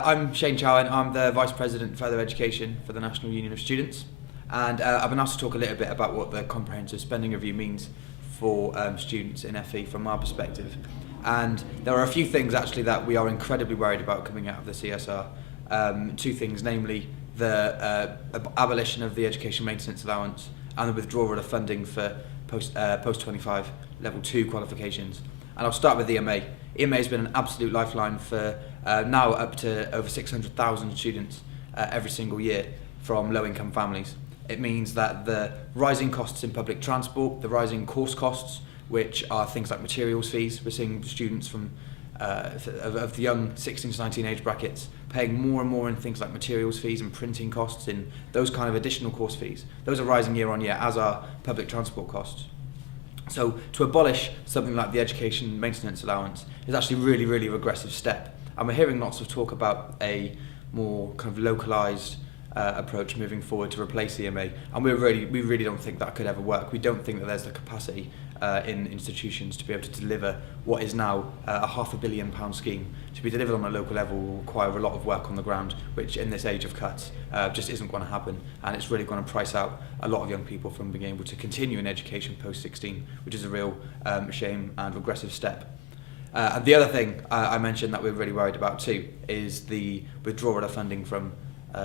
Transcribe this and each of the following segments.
I'm Shane Chowen. I'm the Vice President for Further Education for the National Union of Students, and I've been asked to talk a little bit about what the comprehensive spending review means for students in FE from our perspective. And there are a few things actually that we are incredibly worried about coming out of the CSR. Two things, namely the abolition of the education maintenance allowance and the withdrawal of funding for post-25 level 2 qualifications. And I'll start with EMA. EMA has been an absolute lifeline for now up to over 600,000 students every single year from low-income families. It means that the rising costs in public transport, the rising course costs, which are things like materials fees, we're seeing students from of the young 16 to 19 age brackets paying more and more in things like materials fees and printing costs, in those kind of additional course fees. Those are rising year on year, as are public transport costs. So to abolish something like the education maintenance allowance is actually a really regressive step. And we're hearing lots of talk about a more kind of localised approach moving forward to replace EMA, and we really don't think that could ever work. We don't think that there's the capacity in institutions to be able to deliver what is now a £500 million scheme. To be delivered on a local level will require a lot of work on the ground, which in this age of cuts just isn't going to happen, and it's really going to price out a lot of young people from being able to continue in education post-16, which is a real shame and regressive step. And the other thing I mentioned that we're really worried about too is the withdrawal of funding from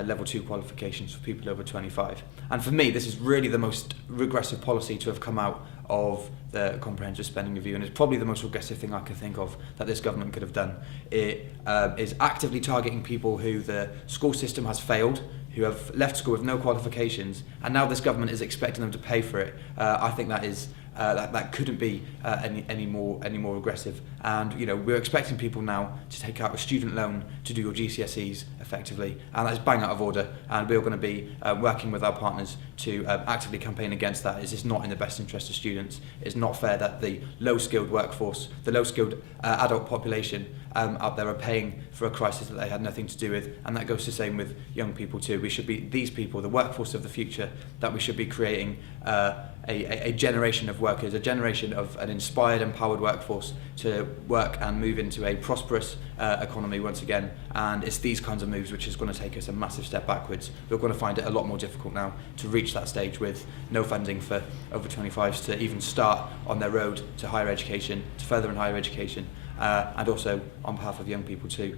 level 2 qualifications for people over 25. And for me, this is really the most regressive policy to have come out of the comprehensive spending review, and it's probably the most regressive thing I can think of that this government could have done. It is actively targeting people who the school system has failed, who have left school with no qualifications, and now this government is expecting them to pay for it. I think that is that couldn't be any more aggressive. And we're expecting people now to take out a student loan to do your GCSEs effectively, and that is bang out of order. And we're going to be working with our partners to actively campaign against that. It's just not in the best interest of students. It's not fair that the low-skilled workforce, the low-skilled adult population out there are paying for a crisis that they had nothing to do with, and that goes the same with young people too. We should be these people, the workforce of the future, that we should be creating a generation of workers, a generation of an inspired, empowered workforce to work and move into a prosperous economy once again. And it's these kinds of moves which is going to take us a massive step backwards. We're going to find it a lot more difficult now to reach that stage with no funding for over 25s to even start on their road to higher education, to further in higher education, and also on behalf of young people too.